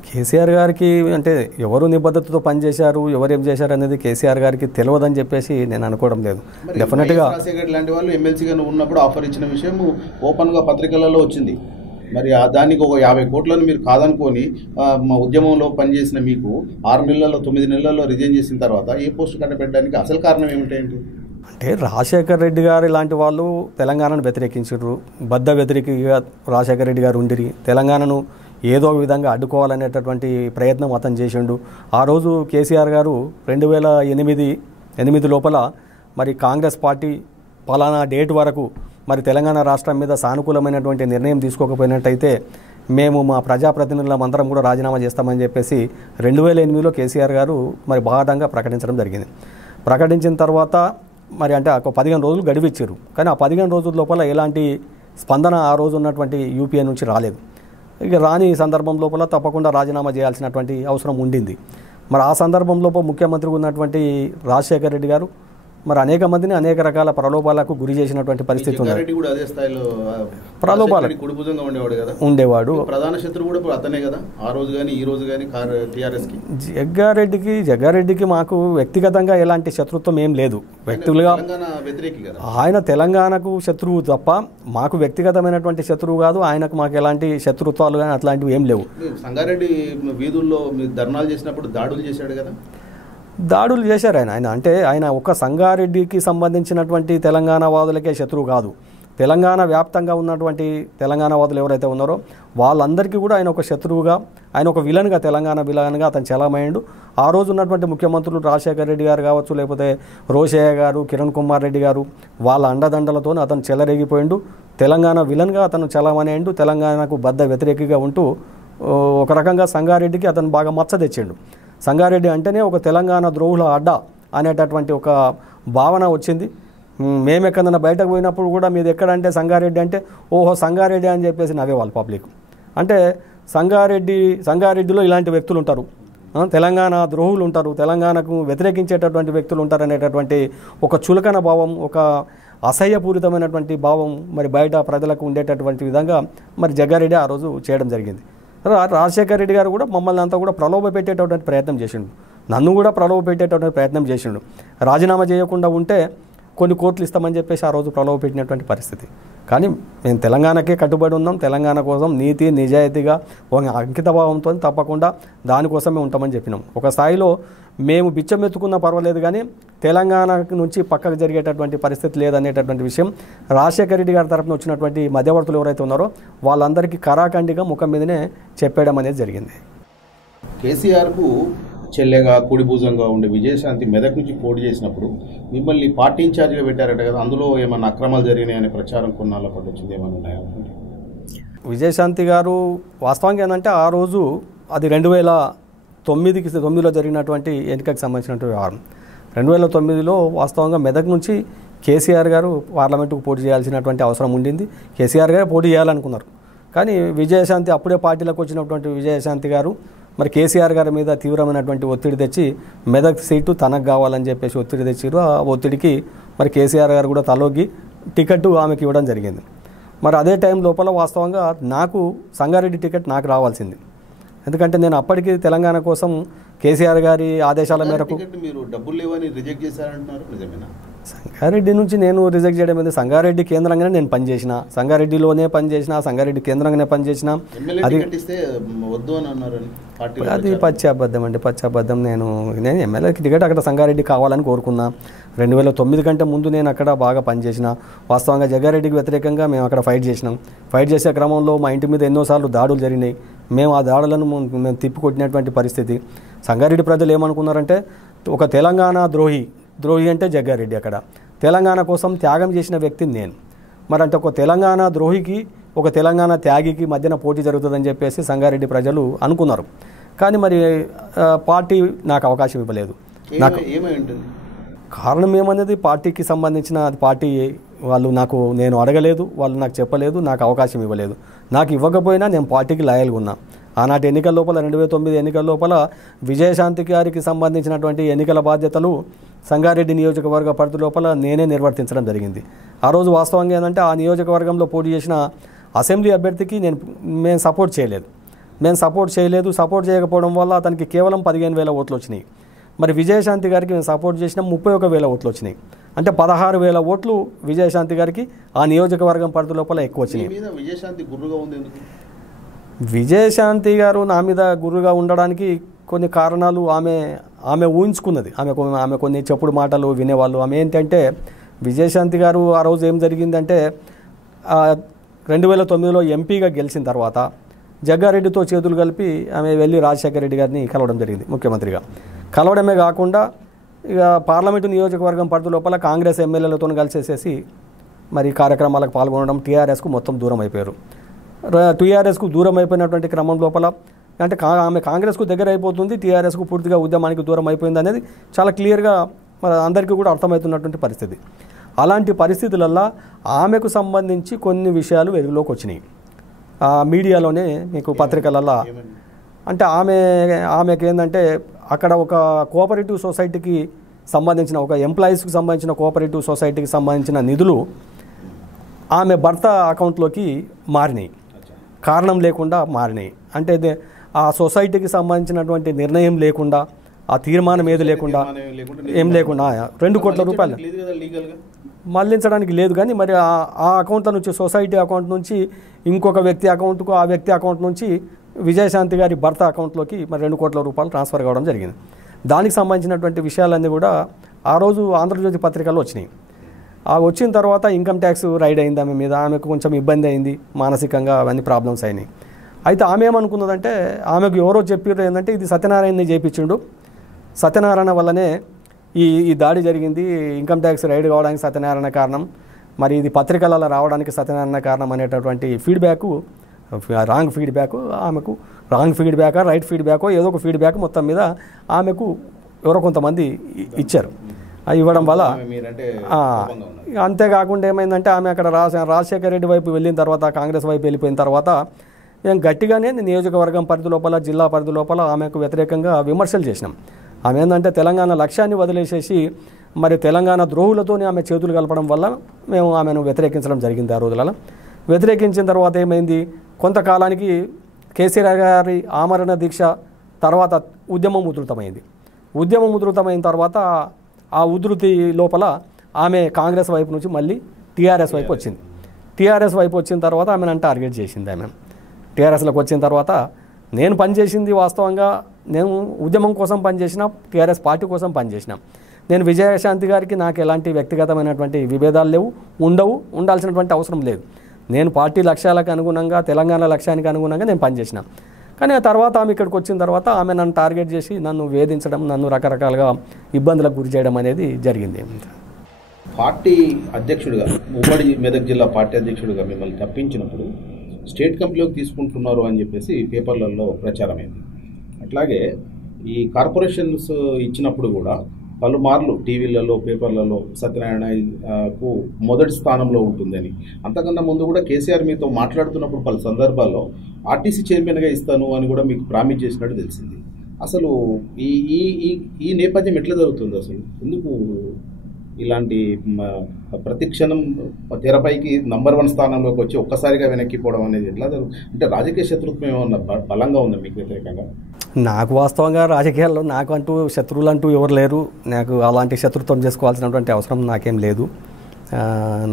కేసీఆర్ గారికి అంటే ఎవరు నిబద్ధతతో పనిచేశారు, ఎవరేం చేశారు అనేది కేసీఆర్ గారికి తెలియదని చెప్పేసి నేను అనుకోవడం లేదు. డెఫినెట్గా రాజశేఖర్ లాంటి వాళ్ళు ఎమ్మెల్సీగా ఉన్నప్పుడు ఆఫర్ ఇచ్చిన విషయం ఓపెన్గా పత్రికలలో వచ్చింది. మరి దానికి ఒక 50 కోట్లను మీరు కాదనుకొని ఉద్యమంలో పనిచేసిన మీకు 6 నెలల్లో 9 నెలల్లో రిజైన్ చేసిన తర్వాత ఏ పోస్టు కట్టబెట్టడానికి అసలు కారణం ఏమిటంటే, అంటే రాజశేఖర్ రెడ్డి గారు ఇలాంటి వాళ్ళు తెలంగాణను వ్యతిరేకించారు. బద్ద వ్యతిరేకిగా రాజశేఖర్ రెడ్డి గారు ఉండిరి. తెలంగాణను ఏదో ఒక విధంగా అడ్డుకోవాలనేటటువంటి ప్రయత్నం అతను చేసిండు. ఆ రోజు కేసీఆర్ గారు 2008 లోపల మరి కాంగ్రెస్ పార్టీ పలానా డేట్ వరకు మరి తెలంగాణ రాష్ట్రం మీద సానుకూలమైనటువంటి నిర్ణయం తీసుకోకపోయినట్టయితే మేము మా ప్రజాప్రతినిధులం అందరం కూడా రాజీనామా చేస్తామని చెప్పేసి 2008లో కేసీఆర్ గారు మరి బాహాటంగా ప్రకటించడం జరిగింది. ప్రకటించిన తర్వాత మరి అంటే ఒక 15 రోజులు గడువు ఇచ్చారు. కానీ ఆ 15 రోజుల లోపల ఎలాంటి స్పందన ఆ రోజు ఉన్నటువంటి యూపీఏ నుంచి రాలేదు. ఇక రాని సందర్భం లోపల తప్పకుండా రాజీనామా చేయాల్సినటువంటి అవసరం ఉండింది. మరి ఆ సందర్భం లోపల ముఖ్యమంత్రిగా ఉన్నటువంటి రాజశేఖర రెడ్డి గారు మరి అనేక మందిని అనేక రకాల ప్రలోభాలకు గురి చేసినటువంటి పరిస్థితి ఉంది. ప్రలోభాలకు ఉండేవాడు. ప్రధాన శత్రువు కూడా అతనే కదా ఆ రోజు కానీ ఈ రోజు కానీ టీఆర్ఎస్ కి. జగ్గారెడ్డికి మాకు వ్యక్తిగతంగా ఎలాంటి శత్రుత్వం ఏం లేదు. వ్యక్తులుగా ఆయన తెలంగాణకు శత్రువు తప్ప మాకు వ్యక్తిగతమైనటువంటి శత్రువు కాదు. ఆయనకు మాకు ఎలాంటి శత్రుత్వాలు కానీ అట్లాంటివి ఏం లేవు. సంగారెడ్డి వీధుల్లో ధర్నాలు చేసినప్పుడు దాడులు చేశాడు కదా. దాడులు చేశారు ఆయన. అంటే ఆయన ఒక సంగారెడ్డికి సంబంధించినటువంటి తెలంగాణ వాదులకే శత్రువు కాదు. తెలంగాణ వ్యాప్తంగా ఉన్నటువంటి తెలంగాణ వాదులు ఎవరైతే ఉన్నారో వాళ్ళందరికీ కూడా ఆయన ఒక శత్రువుగా, ఆయన ఒక విలన్గా, తెలంగాణ విలన్గా అతను చలామయ్యాడు. ఆ రోజు ఉన్నటువంటి ముఖ్యమంత్రులు రాజశేఖర రెడ్డి గారు కావచ్చు, లేకపోతే రోషయ్య గారు, కిరణ్ కుమార్ రెడ్డి గారు, వాళ్ళ అండదండలతో అతను చెలరేగిపోయిండు. తెలంగాణ విలన్గా అతను చలామయ్యాడు. తెలంగాణకు బద్ద వ్యతిరేకిగా ఉంటూ ఒక రకంగా సంగారెడ్డికి అతను బాగా మచ్చ తెచ్చిండు. సంగారెడ్డి అంటేనే ఒక తెలంగాణ ద్రోహుల అడ్డా అనేటటువంటి ఒక భావన వచ్చింది. మేము ఎక్కడన్నా బయటకు పోయినప్పుడు కూడా మీది ఎక్కడంటే సంగారెడ్డి అంటే ఓహో సంగారెడ్డి అని చెప్పేసి నవ్వేవాళ్ళు పబ్లిక్. అంటే సంగారెడ్డిలో ఇలాంటి వ్యక్తులు ఉంటారు, తెలంగాణ ద్రోహులు ఉంటారు, తెలంగాణకు వ్యతిరేకించేటటువంటి వ్యక్తులు ఉంటారు అనేటటువంటి ఒక చులకన భావం, ఒక అసహ్యపూరితమైనటువంటి భావం మరి బయట ప్రజలకు ఉండేటటువంటి విధంగా మరి జగ్గారెడ్డి ఆ రోజు చేయడం జరిగింది. రాజశేఖర రెడ్డి గారు కూడా మమ్మల్ని అంతా కూడా ప్రలోభ పెట్టేటటువంటి ప్రయత్నం చేసిండు. నన్ను కూడా ప్రలోభ పెట్టేటటువంటి ప్రయత్నం చేసిండు. రాజీనామా చేయకుండా ఉంటే కొన్ని కోట్లు ఇస్తామని చెప్పేసి ఆ రోజు ప్రలోభ పెట్టినటువంటి పరిస్థితి. కానీ మేము తెలంగాణకే కట్టుబడి ఉన్నాం. తెలంగాణ కోసం నీతి నిజాయితీగా ఒక అంకితభావంతో తప్పకుండా దానికోసమే ఉంటామని చెప్పినాం. ఒక స్థాయిలో మేము బిచ్చమెత్తుకున్నా పర్వాలేదు, కానీ తెలంగాణ నుంచి పక్కకు జరిగేటటువంటి పరిస్థితి లేదనేటటువంటి విషయం రాజశేఖర రెడ్డి గారి తరఫున వచ్చినటువంటి మధ్యవర్తులు ఎవరైతే ఉన్నారో వాళ్ళందరికీ కరాఖండిగా ముఖం మీదనే చెప్పేయడం అనేది జరిగింది. కేసీఆర్కు చెల్లెగా కుడిభుజంగా ఉండే విజయశాంతి మెదక్ నుంచి పోటీ చేసినప్పుడు మిమ్మల్ని పార్టీ ఇన్ఛార్జిగా పెట్టారట కదా, అందులో ఏమన్నా అక్రమాలు జరిగినాయనే ప్రచారం కొన్నాళ్ళ పాటు వచ్చింది, ఏమన్నా ఉన్నాయా? విజయశాంతి గారు వాస్తవంగా ఏంటంటే ఆ రోజు అది 2009లో జరిగినటువంటి ఎన్నికకు సంబంధించినటువంటి వ్యవహారం. 2009లో వాస్తవంగా మెదక్ నుంచి కేసీఆర్ గారు పార్లమెంటుకు పోటీ చేయాల్సినటువంటి అవసరం ఉండింది. కేసీఆర్ గారు పోటీ చేయాలనుకున్నారు. కానీ విజయశాంతి అప్పుడే పార్టీలోకి వచ్చినటువంటి విజయశాంతి గారు మరి కేసీఆర్ గారి మీద తీవ్రమైనటువంటి ఒత్తిడి తెచ్చి మెదక్ సీటు తనకు కావాలని చెప్పేసి ఒత్తిడి తెచ్చారు. ఆ ఒత్తిడికి మరి కేసీఆర్ గారు కూడా తలొగ్గి టికెట్ ఆమెకి ఇవ్వడం జరిగింది. మరి అదే టైం లోపల వాస్తవంగా నాకు సంగారెడ్డి టికెట్ నాకు రావాల్సింది. ఎందుకంటే నేను అప్పటికి తెలంగాణ కోసం కేసీఆర్ గారి ఆదేశాల మేరకు మీరు డబ్బులు లేవని రిజెక్ట్ చేశారంటున్నారు, నిజమేనా? సంగారెడ్డి నుంచి నేను రిజెక్ట్ చేయడం ఏంది, సంగారెడ్డి కేంద్రంగానే నేను పనిచేసిన, సంగారెడ్డిలోనే పనిచేసిన, సంగారెడ్డి కేంద్రంగానే పనిచేసిన. అది వద్దు అని అన్నారు, అది పచ్చాబద్ధం అండి, పచ్చాబద్ధం. నేను ఎమ్మెల్యేకి టికెట్ అక్కడ సంగారెడ్డి కావాలని కోరుకున్నా. 2009 కంటే ముందు నేను అక్కడ బాగా పనిచేసిన. వాస్తవంగా జగ్గారెడ్డికి వ్యతిరేకంగా మేము అక్కడ ఫైట్ చేసినాం. ఫైట్ చేసే క్రమంలో మా ఇంటి మీద ఎన్నోసార్లు దాడులు జరిగినాయి. మేము ఆ దాడులను మేము తిప్పికొట్టినటువంటి పరిస్థితి. సంగారెడ్డి ప్రజలు ఏమనుకున్నారంటే ఒక తెలంగాణ ద్రోహి అంటే జగ్గారెడ్డి. అక్కడ తెలంగాణ కోసం త్యాగం చేసిన వ్యక్తిని నేను. మరి అంటే ఒక తెలంగాణ ద్రోహికి ఒక తెలంగాణ త్యాగికి మధ్యన పోటీ జరుగుతుందని చెప్పేసి సంగారెడ్డి ప్రజలు అనుకున్నారు. కానీ మరి పార్టీ నాకు అవకాశం ఇవ్వలేదు. నాకు కారణం ఏమనేది పార్టీకి సంబంధించిన పార్టీ వాళ్ళు నేను అడగలేదు, వాళ్ళు నాకు చెప్పలేదు, నాకు అవకాశం ఇవ్వలేదు. నాకు ఇవ్వకపోయినా నేను పార్టీకి లాయల్గా ఉన్నా. ఆనాటి ఎన్నికల లోపల 2009 ఎన్నికల లోపల విజయశాంతి గారికి సంబంధించినటువంటి ఎన్నికల బాధ్యతలు సంగారెడ్డి నియోజకవర్గ పరిధి లోపల నేనే నిర్వర్తించడం జరిగింది. ఆ రోజు వాస్తవంగా ఏంటంటే ఆ నియోజకవర్గంలో పోటీ చేసిన అసెంబ్లీ అభ్యర్థికి మేము సపోర్ట్ చేయలేదు. సపోర్ట్ చేయకపోవడం వల్ల అతనికి కేవలం 15,000 ఓట్లు వచ్చినాయి. మరి విజయశాంతి గారికి మేము సపోర్ట్ చేసిన 31,000 ఓట్లు వచ్చినాయి. అంటే 16,000 ఓట్లు విజయశాంతి గారికి ఆ నియోజకవర్గం పరిధి లోపల ఎక్కువ వచ్చినాయి. విజయశాంతి గారు నా మీద గురుగా ఉండడానికి కొన్ని కారణాలు ఆమె ఊహించుకున్నది. ఆమె కొన్ని చెప్పుడు మాటలు వినేవాళ్ళు. ఆమె ఏంటంటే విజయశాంతి గారు ఆ రోజు ఏం జరిగిందంటే 2009లో ఎంపీగా గెలిచిన తర్వాత జగ్గారెడ్డితో చేతులు కలిపి ఆమె వెళ్ళి రాజశేఖర రెడ్డి గారిని కలవడం జరిగింది ముఖ్యమంత్రిగా. కలవడమే కాకుండా ఇక పార్లమెంటు నియోజకవర్గం పరిధి లోపల కాంగ్రెస్ ఎమ్మెల్యేలతో కలిసేసేసి మరి కార్యక్రమాలకు పాల్గొనడం, టీఆర్ఎస్కు మొత్తం దూరం అయిపోయారు. టీఆర్ఎస్కు దూరం అయిపోయినటువంటి క్రమం లోపల అంటే ఆమె కాంగ్రెస్కు దగ్గర అయిపోతుంది, టీఆర్ఎస్కు పూర్తిగా ఉద్యమానికి దూరం అయిపోయింది అనేది చాలా క్లియర్గా మరి అందరికీ కూడా అర్థమవుతున్నటువంటి పరిస్థితి. అలాంటి పరిస్థితులల్లో ఆమెకు సంబంధించి కొన్ని విషయాలు వెలుగులోకి వచ్చినాయి మీడియాలోనే, మీకు పత్రికలల్లో. అంటే ఆమెకి ఏంటంటే అక్కడ ఒక కోఆపరేటివ్ సొసైటీకి సంబంధించిన ఒక ఎంప్లాయీస్కి సంబంధించిన కోఆపరేటివ్ సొసైటీకి సంబంధించిన నిధులు ఆమె భర్త అకౌంట్లోకి మారినాయి, కారణం లేకుండా మారినాయి. అంటే ఆ సొసైటీకి సంబంధించినటువంటి నిర్ణయం లేకుండా, ఆ తీర్మానం ఏది లేకుండా, ఏం లేకుండా 2 కోట్ల రూపాయలు మళ్లించడానికి లేదు. కానీ మరి ఆ అకౌంట్ల నుంచి, సొసైటీ అకౌంట్ నుంచి ఇంకొక వ్యక్తి అకౌంట్కు, ఆ వ్యక్తి అకౌంట్ నుంచి విజయశాంతి గారి భర్త అకౌంట్లోకి మరి 2 కోట్ల రూపాయలు ట్రాన్స్ఫర్ కావడం జరిగింది. దానికి సంబంధించినటువంటి విషయాలన్నీ కూడా ఆ రోజు ఆంధ్రజ్యోతి పత్రికల్లో వచ్చినాయి. వచ్చిన తర్వాత ఇన్కమ్ ట్యాక్స్ రైడ్ అయింది ఆమె మీద. ఆమెకు కొంచెం ఇబ్బంది అయింది, మానసికంగా అవన్నీ ప్రాబ్లమ్స్ అయినాయి. అయితే ఆమె ఏమనుకున్నదంటే ఆమెకు ఎవరో చెప్పారు ఏంటంటే ఇది సత్యనారాయణని చేయించిండు, సత్యనారాయణ వల్లనే ఈ దాడి జరిగింది, ఇన్కమ్ ట్యాక్స్ రైడ్ కావడానికి సత్యనారాయణ కారణం, మరి ఇది పత్రికలలో రావడానికి సత్యనారాయణ కారణం అనేటటువంటి రాంగ్ ఫీడ్బ్యాక్ రైట్ ఫీడ్బ్యాకో ఏదో ఒక ఫీడ్బ్యాక్ మొత్తం మీద ఆమెకు ఎవరో కొంతమంది ఇచ్చారు. ఇవ్వడం వల్ల అంతేకాకుండా ఏమైందంటే ఆమె అక్కడ రాజశేఖర రెడ్డి వైపు వెళ్ళిన తర్వాత, కాంగ్రెస్ వైపు వెళ్ళిపోయిన తర్వాత మేము గట్టిగానే నియోజకవర్గం పరిధి లోపల, జిల్లా పరిధి లోపల ఆమెకు వ్యతిరేకంగా విమర్శలు చేసినాం. ఆమె ఏంటంటే తెలంగాణ లక్ష్యాన్ని వదిలేసేసి మరి తెలంగాణ ద్రోహులతోనే ఆమె చేతులు కలపడం వల్ల మేము ఆమెను వ్యతిరేకించడం జరిగింది. ఆ రోజులలో వ్యతిరేకించిన తర్వాత ఏమైంది, కొంతకాలానికి కేసీఆర్ గారి ఆమరణ దీక్ష తర్వాత ఉద్యమం ఉధృతమైన తర్వాత ఆ ఉధృతి లోపల ఆమె కాంగ్రెస్ వైపు నుంచి మళ్ళీ టీఆర్ఎస్ వైపు వచ్చింది. టీఆర్ఎస్ వైపు వచ్చిన తర్వాత ఆమెను టార్గెట్ చేసింది. ఆమె టీఆర్ఎస్లోకి వచ్చిన తర్వాత నేను పనిచేసింది వాస్తవంగా నేను ఉద్యమం కోసం పనిచేసిన, టీఆర్ఎస్ పార్టీ కోసం పనిచేసిన. నేను విజయశాంతి గారికి నాకు ఎలాంటి వ్యక్తిగతమైనటువంటి విభేదాలు లేవు, ఉండాల్సినటువంటి అవసరం లేదు. నేను పార్టీ లక్ష్యాలకు అనుగుణంగా, తెలంగాణ లక్ష్యానికి అనుగుణంగా నేను పనిచేసిన. కానీ ఆ తర్వాత ఆమె ఇక్కడికి వచ్చిన తర్వాత ఆమె నన్ను టార్గెట్ చేసి నన్ను వేధించడం, నన్ను రకరకాలుగా ఇబ్బందులకు గురి చేయడం అనేది జరిగింది. పార్టీ అధ్యక్షుడిగా, ఉమ్మడి మెదక్ జిల్లా పార్టీ అధ్యక్షుడిగా మిమ్మల్ని తప్పించినప్పుడు స్టేట్ కంపెనీలోకి తీసుకుంటున్నారు అని చెప్పేసి పేపర్లలో ప్రచారమైంది. అట్లాగే ఈ కార్పొరేషన్స్ ఇచ్చినప్పుడు కూడా పలుమార్లు టీవీలలో, పేపర్లలో సత్యనారాయణకు మొదటి స్థానంలో ఉంటుందని, అంతకన్నా ముందు కూడా కేసీఆర్ మీతో మాట్లాడుతున్నప్పుడు పలు సందర్భాల్లో ఆర్టీసీ చైర్మన్గా ఇస్తాను అని కూడా మీకు ప్రామిస్ చేసినట్టు తెలిసింది. అసలు ఈ నేపథ్యం ఎట్లా జరుగుతుంది? అసలు ఎందుకు ఇలాంటి ప్రతి క్షణం తెరపైకి నంబర్ 1 స్థానంలోకి వచ్చి ఒక్కసారిగా వెనక్కిపోవడం అనేది ఎట్లా అంటే రాజకీయ శత్రుత్వం ఏమన్నా బలంగా ఉందా మీకు వ్యతిరేకంగా? నాకు వాస్తవంగా రాజకీయాల్లో నాకు అంటూ శత్రువులు అంటూ ఎవరు లేరు. నాకు అలాంటి శత్రుత్వం చేసుకోవాల్సినటువంటి అవసరం నాకేం లేదు.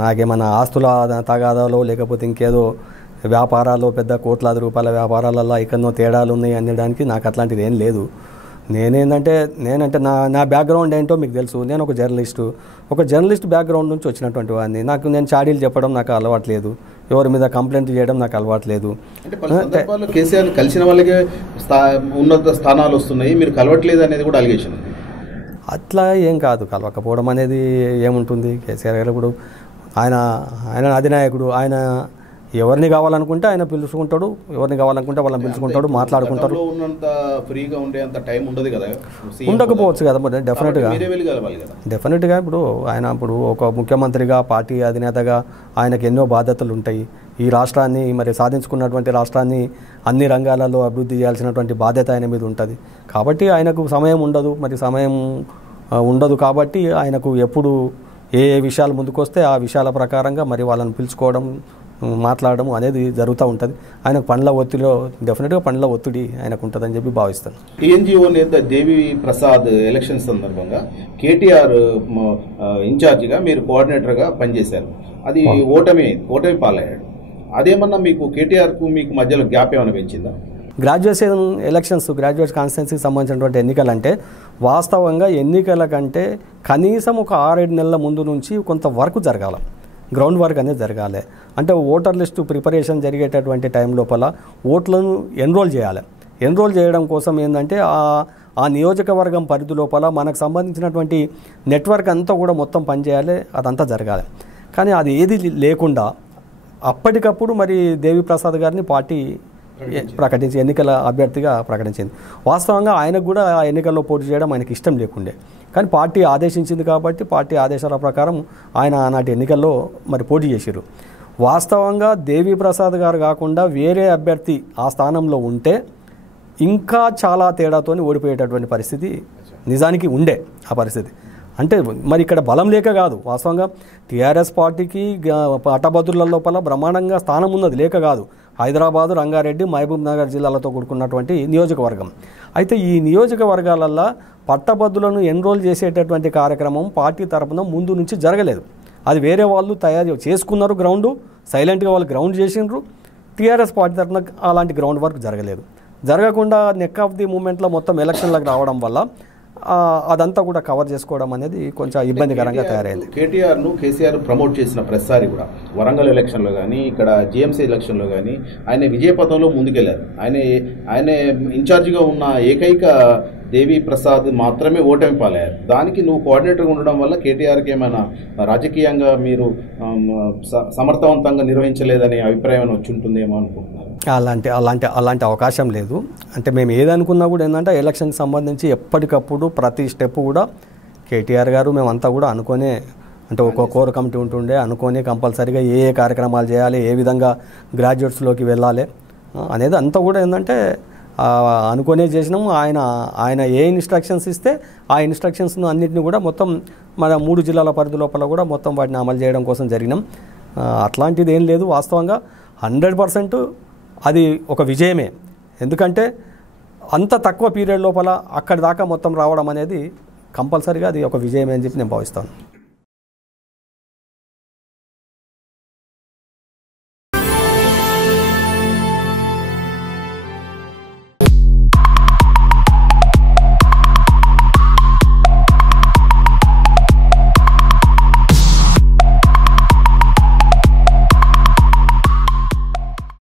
నాకేమన్నా ఆస్తుల తగాదాలో లేకపోతే ఇంకేదో వ్యాపారాలు పెద్ద కోట్లాది రూపాయల వ్యాపారాలలో ఎక్కడో తేడాలు ఉన్నాయి అనడానికి నాకు అట్లాంటిది ఏం లేదు. నేనంటే నా బ్యాక్గ్రౌండ్ ఏంటో మీకు తెలుసు. నేను ఒక జర్నలిస్ట్ బ్యాక్గ్రౌండ్ నుంచి వచ్చినటువంటి వాడిని. నేను చాడీలు చెప్పడం నాకు అలవాట్లేదు. ఎవరి మీద కంప్లైంట్ చేయడం నాకు అలవాట్లేదు. అంటే కేసీఆర్ కలిసిన వాళ్ళకే ఉన్నత స్థానాలు వస్తున్నాయి, మీరు కలవట్లేదు అనేది కూడా అలిగేషన్. అట్లా ఏం కాదు, కలవకపోవడం అనేది ఏముంటుంది. కేసీఆర్ గారు ఇప్పుడు ఆయన అధినాయకుడు. ఆయన ఎవరిని కావాలనుకుంటే ఆయన పిలుచుకుంటాడు, ఎవరిని కావాలనుకుంటే వాళ్ళని పిలుచుకుంటాడు, మాట్లాడుకుంటారు. ఉండకపోవచ్చు కదా డెఫినెట్గా. ఇప్పుడు ఒక ముఖ్యమంత్రిగా పార్టీ అధినేతగా ఆయనకు ఎన్నో బాధ్యతలు ఉంటాయి. ఈ రాష్ట్రాన్ని మరి సాధించుకున్నటువంటి రాష్ట్రాన్ని అన్ని రంగాలలో అభివృద్ధి చేయాల్సినటువంటి బాధ్యత ఆయన మీద ఉంటుంది. కాబట్టి ఆయనకు సమయం ఉండదు కాబట్టి ఆయనకు ఎప్పుడు ఏ విషయాలు ముందుకొస్తే ఆ విషయాల ప్రకారంగా మరి వాళ్ళని పిలుచుకోవడం, మాట్లాడడం అనేది జరుగుతూ ఉంటుంది. ఆయనకు డెఫినెట్గా పనుల ఒత్తిడి ఆయనకు ఉంటుందని చెప్పి భావిస్తాను. టీఎన్జిఓ నేత దేవి ప్రసాద్ ఎలక్షన్ సందర్భంగా కేటీఆర్ ఇన్ఛార్జిగా మీరు కోఆర్డినేటర్గా పనిచేశారు. అది ఓటమి పాలయ్యాడు. అదేమన్నా మీకు కేటీఆర్కు మీకు మధ్యలో గ్యాప్ ఏమైనా పెంచిందా? గ్రాడ్యుయేట్ కాన్స్టిట్యున్సీకి సంబంధించినటువంటి ఎన్నికలంటే వాస్తవంగా ఎన్నికల కంటే కనీసం ఒక 6-7 నెలల ముందు నుంచి కొంత వర్క్ జరగాలి, గ్రౌండ్ వర్క్ అనేది జరగాలి. అంటే ఓటర్ లిస్టు ప్రిపరేషన్ జరిగేటటువంటి టైం లోపల ఓట్లను ఎన్రోల్ చేయడం కోసం ఏంటంటే ఆ నియోజకవర్గం పరిధి లోపల మనకు సంబంధించినటువంటి నెట్వర్క్ అంతా కూడా మొత్తం పనిచేయాలి, అదంతా జరగాలి. కానీ అది ఏది లేకుండా అప్పటికప్పుడు మరి దేవిప్రసాద్ గారిని పార్టీ ప్రకటించి ఎన్నికల అభ్యర్థిగా ప్రకటించింది. వాస్తవంగా ఆయనకు కూడా ఆ ఎన్నికల్లో పోటీ చేయడం ఆయనకి ఇష్టం లేకుండే, కానీ పార్టీ ఆదేశించింది కాబట్టి పార్టీ ఆదేశాల ప్రకారం ఆయన ఆనాటి ఎన్నికల్లో మరి పోటీ చేశారు. వాస్తవంగా దేవిప్రసాద్ గారు కాకుండా వేరే అభ్యర్థి ఆ స్థానంలో ఉంటే ఇంకా చాలా తేడాతోని ఓడిపోయేటటువంటి పరిస్థితి నిజానికి ఉండే. ఆ పరిస్థితి అంటే మరి ఇక్కడ బలం లేక కాదు, వాస్తవంగా టీఆర్ఎస్ పార్టీకి పట్టభద్రుల లోపల బ్రహ్మాండంగా స్థానం ఉన్నది లేక కాదు. హైదరాబాదు, రంగారెడ్డి, మహబూబ్ నగర్ జిల్లాలతో కూడుకున్నటువంటి నియోజకవర్గం. అయితే ఈ నియోజకవర్గాలల్లో పట్టభద్రులను ఎన్రోల్ చేసేటటువంటి కార్యక్రమం పార్టీ తరపున ముందు నుంచి జరగలేదు. అది వేరే వాళ్ళు తయారు చేసుకున్నారు, గ్రౌండ్ సైలెంట్గా వాళ్ళు గ్రౌండ్ చేసినారు. టీఆర్ఎస్ పార్టీ తరపున అలాంటి గ్రౌండ్ వర్క్ జరగకుండా నెక్ ఆఫ్ ది మూమెంట్లో మొత్తం ఎలక్షన్లకు రావడం వల్ల అదంతా కూడా కవర్ చేసుకోవడం అనేది కొంచెం ఇబ్బందికరంగా తయారైంది. కేటీఆర్ను కేసీఆర్ ప్రమోట్ చేసిన ప్రతిసారి కూడా వరంగల్ ఎలక్షన్లో కానీ ఇక్కడ జిఎంసీ ఎలక్షన్లో కానీ ఆయన విజయపథంలో ముందుకెళ్లారు. ఆయన ఇన్ఛార్జిగా ఉన్న ఏకైక దేవి ప్రసాద్ మాత్రమే ఓటమి పాలయ్యారు. దానికి నువ్వు కోఆర్డినేటర్గా ఉండడం వల్ల కేటీఆర్కి ఏమైనా రాజకీయంగా మీరు సమర్థవంతంగా నిర్వహించలేదనే అభిప్రాయం వచ్చి ఉంటుందేమో అనుకుంటున్నారు. అలాంటి అవకాశం లేదు. అంటే మేము ఏదనుకున్నా కూడా ఏంటంటే ఎలక్షన్కి సంబంధించి ఎప్పటికప్పుడు ప్రతి స్టెప్ కూడా కేటీఆర్ గారు మేమంతా కూడా అనుకునే, అంటే ఒక కోర్ కమిటీ ఉంటుండే, అనుకుని కంపల్సరీగా ఏ కార్యక్రమాలు చేయాలి, ఏ విధంగా గ్రాడ్యుయేట్స్లోకి వెళ్ళాలి అనేది అంతా కూడా ఏంటంటే అనుకునే చేసినాము. ఆయన ఏ ఇన్స్ట్రక్షన్స్ ఇస్తే ఆ ఇన్స్ట్రక్షన్స్ను అన్నింటినీ కూడా మొత్తం మన 3 జిల్లాల పరిధి లోపల కూడా మొత్తం వాటిని అమలు చేయడం కోసం జరిగినాం. అట్లాంటిది ఏం లేదు. వాస్తవంగా 100% అది ఒక విజయమే. ఎందుకంటే అంత తక్కువ పీరియడ్ లోపల అక్కడి దాకా మొత్తం రావడం అనేది కంపల్సరీగా అది ఒక విజయమే అని చెప్పి నేను భావిస్తాను.